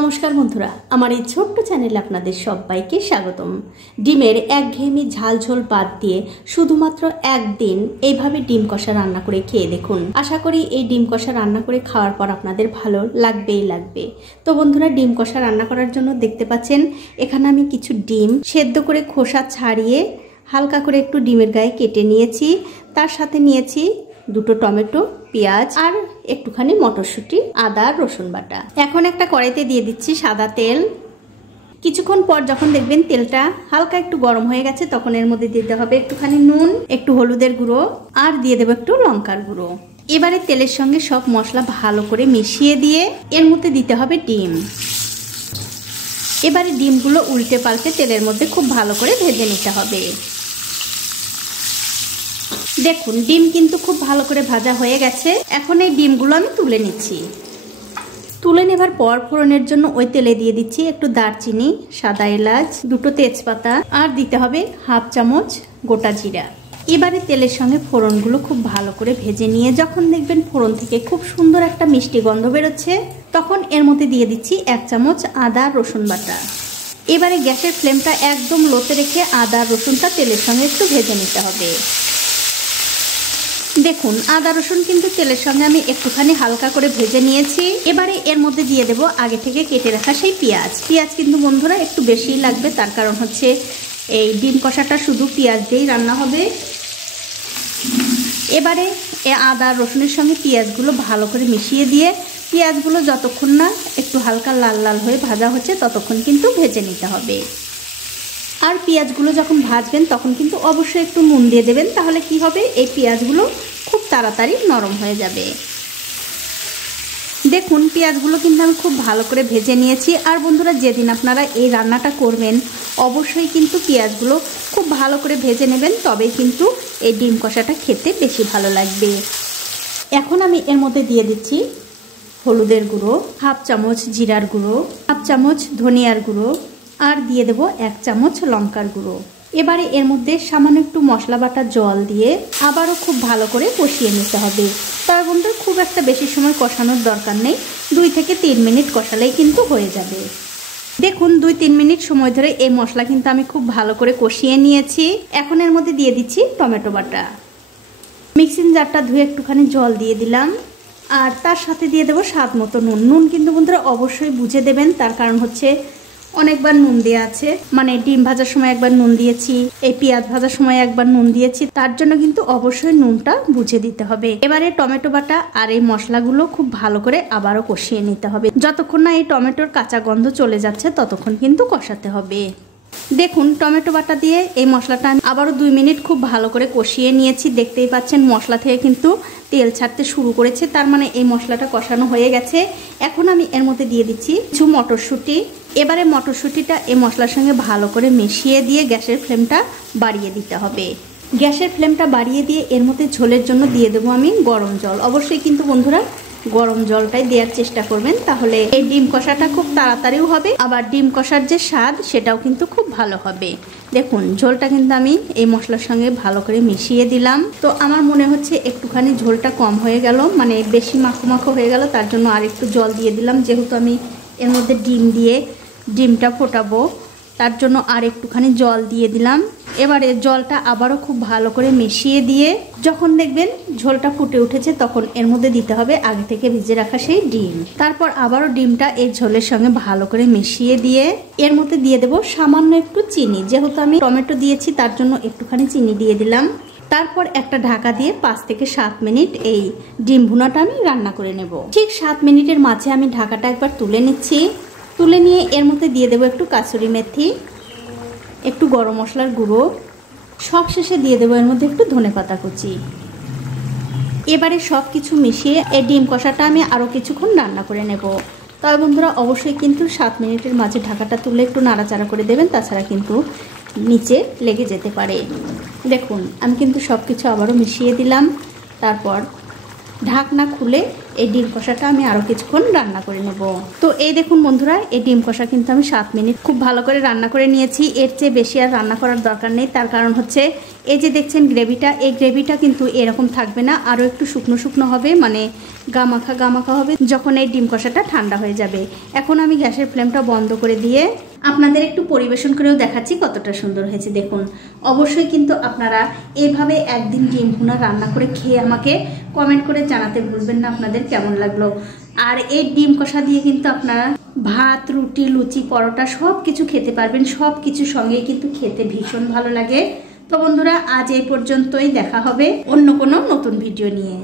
নমস্কার বন্ধুরা, আমার এই ছোট্ট চ্যানেলে আপনাদের সবাইকে স্বাগতম। ডিমের একঘেয়েমি ঝাল ঝোল বাদ দিয়ে শুধুমাত্র একদিন এইভাবে ডিম কষা রান্না করে খেয়ে দেখুন। আশা করি এই ডিম কষা রান্না করে খাওয়ার পর আপনাদের ভালো লাগবেই লাগবে। তো বন্ধুরা, ডিম কষা রান্না করার জন্য দেখতে পাচ্ছেন এখানে আমি কিছু ডিম সেদ্ধ করে খোসা ছাড়িয়ে হালকা করে একটু ডিমের গায়ে কেটে নিয়েছি। তার সাথে নিয়েছি দুটো টমেটো, পেঁয়াজ আর একটুখানি মটরশুঁটি, আদা রসুন বাটা। এখন একটা কড়াইতে দিয়ে দিচ্ছি সাদা তেল। কিছুক্ষণ পর যখন দেখবেন তেলটা হালকা একটু গরম হয়ে গেছে, তখন এর মধ্যে দিতে হবে একটুখানি নুন, একটু হলুদের গুঁড়ো আর দিয়ে দেবো একটু লঙ্কার গুঁড়ো। এবারে তেলের সঙ্গে সব মশলা ভালো করে মিশিয়ে দিয়ে এর মধ্যে দিতে হবে ডিম। এবারে ডিমগুলো উল্টে পাল্টে তেলের মধ্যে খুব ভালো করে ভেজে নিতে হবে। দেখুন, ডিম কিন্তু খুব ভালো করে ভাজা হয়ে গেছে। এখন এই ডিমগুলো আমি তুলে নিচ্ছি। তুলে নেবার পর ফোড়নের জন্য ওই তেলে দিয়ে দিচ্ছি একটু দারচিনি, সাদা এলাচ, দুটো তেজপাতা আর দিতে হবে হাফ চামচ গোটা জিরা। এবারে তেলের সঙ্গে ফোড়নগুলো খুব ভালো করে ভেজে নিয়ে যখন দেখবেন ফোড়ন থেকে খুব সুন্দর একটা মিষ্টি গন্ধ বেরোচ্ছে, তখন এর মধ্যে দিয়ে দিচ্ছি 1 চামচ আদা রসুন বাটা। এবারে গ্যাসের ফ্লেমটা একদম লোতে রেখে আদা রসুনটা তেলের সঙ্গে একটু ভেজে নিতে হবে। দেখুন, আদা রসুন কিন্তু তেলের সঙ্গে আমি একটুখানি হালকা করে ভেজে নিয়েছি। এবারে এর মধ্যে দিয়ে দেব আগে থেকে কেটে রাখা সেই পেঁয়াজ। পেঁয়াজ কিন্তু বন্ধুরা একটু বেশিই লাগবে, তার কারণ হচ্ছে এই ডিম কষাটা শুধু পেঁয়াজ দিয়েই রান্না হবে। এবারে আদা রসুনের সঙ্গে পেঁয়াজগুলো ভালো করে মিশিয়ে দিয়ে পেঁয়াজগুলো যতক্ষণ না একটু হালকা লাল লাল হয়ে ভাজা হচ্ছে ততক্ষণ কিন্তু ভেজে নিতে হবে। আর পেঁয়াজগুলো যখন ভাজবেন তখন কিন্তু অবশ্যই একটু নুন দিয়ে দেবেন, তাহলে কি হবে, এই পেঁয়াজগুলো খুব তাড়াতাড়ি নরম হয়ে যাবে। দেখুন, পেঁয়াজগুলো কিন্তু আমি খুব ভালো করে ভেজে নিয়েছি। আর বন্ধুরা, যেদিন আপনারা এই রান্নাটা করবেন অবশ্যই কিন্তু পেঁয়াজগুলো খুব ভালো করে ভেজে নেবেন, তবেই কিন্তু এই ডিম কষাটা খেতে বেশি ভালো লাগবে। এখন আমি এর মধ্যে দিয়ে দিচ্ছি হলুদের গুঁড়ো, হাফ চামচ জিরার গুঁড়ো, হাফ চামচ ধনিয়ার গুঁড়ো আর দিয়ে দেবো 1 চামচ লঙ্কার গুঁড়ো। এবারে এর মধ্যে সামান্য একটু মশলা বাটা জল দিয়ে আবারও খুব ভালো করে কষিয়ে নিতে হবে। তবে বন্ধুরা, খুব একটা বেশি সময় কষানোর দরকার নেই, 2 থেকে 3 মিনিট কষালেই কিন্তু হয়ে যাবে। দেখুন, 2-3 মিনিট সময় ধরে এই মশলা কিন্তু আমি খুব ভালো করে কষিয়ে নিয়েছি। এখন এর মধ্যে দিয়ে দিচ্ছি টমেটো বাটা। মিক্সিং জারটা ধুয়ে একটুখানি জল দিয়ে দিলাম আর তার সাথে দিয়ে দেবো স্বাদ মতো নুন। নুন কিন্তু বন্ধুরা অবশ্যই বুঝে দেবেন, তার কারণ হচ্ছে অনেকবার নুন দেওয়া আছে, মানে ডিম ভাজার সময় একবার নুন দিয়েছি, এই পেঁয়াজ ভাজার সময় একবার নুন দিয়েছি, তার জন্য কিন্তু অবশ্যই নুনটা বুঝে দিতে হবে। এবারে টমেটো বাটা আর এই মশলাগুলো খুব ভালো করে আবারও কষিয়ে নিতে হবে। যতক্ষণ না এই টমেটোর কাঁচা গন্ধ চলে যাচ্ছে ততক্ষণ কিন্তু কষাতে হবে। দেখুন, টমেটো বাটা দিয়ে এই মশলাটা আমি আবারও 2 মিনিট খুব ভালো করে কষিয়ে নিয়েছি। দেখতেই পাচ্ছেন মশলা থেকে কিন্তু তেল ছাড়তে শুরু করেছে, তার মানে এই মশলাটা কষানো হয়ে গেছে। এখন আমি এর মধ্যে দিয়ে দিচ্ছি কিছু মটরশুঁটি। এবারে মটরশুঁটিটা এই মশলার সঙ্গে ভালো করে মিশিয়ে দিয়ে গ্যাসের ফ্লেমটা বাড়িয়ে দিতে হবে। গ্যাসের ফ্লেমটা বাড়িয়ে দিয়ে এর মধ্যে ঝোলের জন্য দিয়ে দেবো আমি গরম জল। অবশ্যই কিন্তু বন্ধুরা গরম জলটাই দেওয়ার চেষ্টা করবেন, তাহলে এই ডিম কষাটা খুব তাড়াতাড়িও হবে, আবার ডিম কষার যে স্বাদ সেটাও কিন্তু খুব ভালো হবে। দেখুন, ঝোলটা কিন্তু আমি এই মশলার সঙ্গে ভালো করে মিশিয়ে দিলাম। তো আমার মনে হচ্ছে একটুখানি ঝোলটা কম হয়ে গেল, মানে বেশি মাখো মাখো হয়ে গেল, তার জন্য আর একটু জল দিয়ে দিলাম। যেহেতু আমি এর মধ্যে ডিম দিয়ে ডিমটা ফোটাবো, তার জন্য আর একটুখানি জল দিয়ে দিলাম। এবারে জলটা আবারও খুব ভালো করে মিশিয়ে দিয়ে যখন দেখবেন ঝোলটা ফুটে উঠেছে তখন এর মধ্যে দিতে হবে আগে থেকে ভিজে রাখা সেই ডিম। তারপর আবারও ডিমটা এই ঝোলের সঙ্গে ভালো করে মিশিয়ে দিয়ে এর মধ্যে দিয়ে দেবো সামান্য একটু চিনি। যেহেতু আমি টমেটো দিয়েছি তার জন্য একটুখানি চিনি দিয়ে দিলাম। তারপর একটা ঢাকা দিয়ে 5 থেকে 7 মিনিট এই ডিম ভুনাটা আমি রান্না করে নেব। ঠিক 7 মিনিটের মাঝে আমি ঢাকাটা একবার তুলে নিচ্ছি। তুলে নিয়ে এর মধ্যে দিয়ে দেবো একটু কাসুরি মেথি, একটু গরম মশলার গুঁড়ো, সব শেষে দিয়ে দেবো এর মধ্যে একটু ধনেপাতা কুচি। এবারে সব কিছু মিশিয়ে এই ডিম কষাটা আমি আরও কিছুক্ষণ রান্না করে নেব। তবে বন্ধুরা অবশ্যই কিন্তু 7 মিনিটের মাঝে ঢাকাটা তুলে একটু নাড়াচাড়া করে দেবেন, তাছাড়া কিন্তু নিচে লেগে যেতে পারে। দেখুন, আমি কিন্তু সব কিছু আবারও মিশিয়ে দিলাম। তারপর ঢাকনা খুলে এই ডিম কষাটা আমি আরও কিছুক্ষণ রান্না করে নেব। তো এই দেখুন বন্ধুরা, এই ডিম কষা কিন্তু আমি 7 মিনিট খুব ভালো করে রান্না করে নিয়েছি। এর চেয়ে বেশি আর রান্না করার দরকার নেই, তার কারণ হচ্ছে এই যে দেখছেন গ্রেভিটা, এই গ্রেভিটা কিন্তু এরকম থাকবে না, আরও একটু শুকনো শুকনো হবে, মানে গামাখা গামাখা হবে যখন এই ডিম কষাটা ঠান্ডা হয়ে যাবে। এখন আমি গ্যাসের ফ্লেমটা বন্ধ করে দিয়ে আপনাদের একটু পরিবেশন করেও দেখাচ্ছি কতটা সুন্দর হয়েছে। দেখুন, অবশ্যই কিন্তু আপনারা এইভাবে একদিন ডিম ভুনা রান্না করে খেয়ে আমাকে কমেন্ট করে জানাতে ভুলবেন না আপনাদের কেমন লাগলো। আর এই ডিম কষা দিয়ে কিন্তু আপনারা ভাত, রুটি, লুচি, পরোটা সব কিছু খেতে পারবেন। সব কিছুর সঙ্গেই কিন্তু খেতে ভীষণ ভালো লাগে। তো বন্ধুরা, আজ এই পর্যন্তই, দেখা হবে অন্য কোনো নতুন ভিডিও নিয়ে।